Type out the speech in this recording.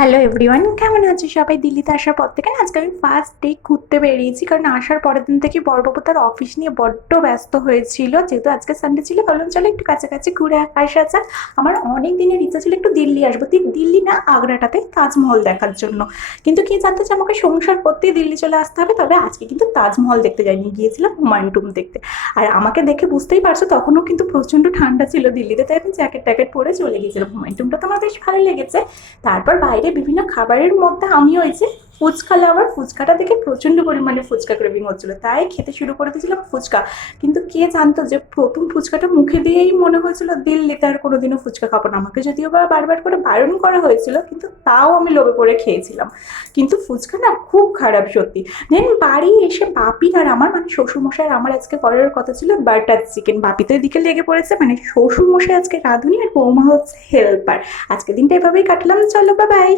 Hello everyone, কেমন আছো সবাই? দিল্লিতে আসার পর থেকে না আজকে আমি ফার্স্ট ডে ঘুরতে বেরিয়েছি, কারণ আসার পরের দিন থেকে বড়বাবু তার অফিস নিয়ে বড্ড ব্যস্ত হয়েছিল। যেহেতু আজকে সানডে ছিল, ভাবলাম চলো একটু কাছাকাছি ঘুরে আসা যাক। আমার অনেক দিনের ইচ্ছা ছিল একটু দিল্লি আসবো, ঠিক দিল্লি না আগ্রাটাতে তাজমহল দেখার জন্য। কিন্তু কি জানতো যে আমাকে সংসার করতেই দিল্লি চলে আসতে হবে। তবে আজকে কিন্তু তাজমহল দেখতে যাইনি, গিয়েছিলাম হুমায়ুন টুম্ব দেখতে। আর আমাকে দেখে বুঝতেই পারছো তখনও কিন্তু প্রচন্ড ঠান্ডা ছিল দিল্লিতে, তাই আমি জ্যাকেট ট্যাকেট পরে চলে গেছিলাম। হুমায়ুন টুম্বটা তো আমার বেশ ভালো লেগেছে। তারপর বাইরে বিভিন্ন খাবারের মধ্যে আমি ওই যে ফুচকা লাভার, ফুচকাটা দেখে প্রচন্ড পরিমাণে ফুচকা ক্রেভিং হচ্ছিল, তাই খেতে শুরু করে দিয়েছিলাম ফুচকা। কিন্তু কে জানতো যে প্রথম ফুচকাটা মুখে দিয়েই মনে হয়েছিল দিল্লিতে আর কোনোদিনও ফুচকা খাবো না। আমাকে যদিও বা বারবার করে বারণ করা হয়েছিল, কিন্তু তাও আমি লোভে পড়ে খেয়েছিলাম। কিন্তু ফুচকা না খুব খারাপ সত্যি। দেন বাড়ি এসে বাপি আর আমার মানে শ্বশুরমশাই আর আমার আজকে করার কথা ছিল বাটার চিকেন। বাপি তো এদিকে লেগে পড়েছে, মানে শ্বশুরমশাই আজকে রাঁধুনি আর বৌমা হচ্ছে হেল্পার। আজকে দিনটা এভাবেই কাটলাম, চলো বা বাই।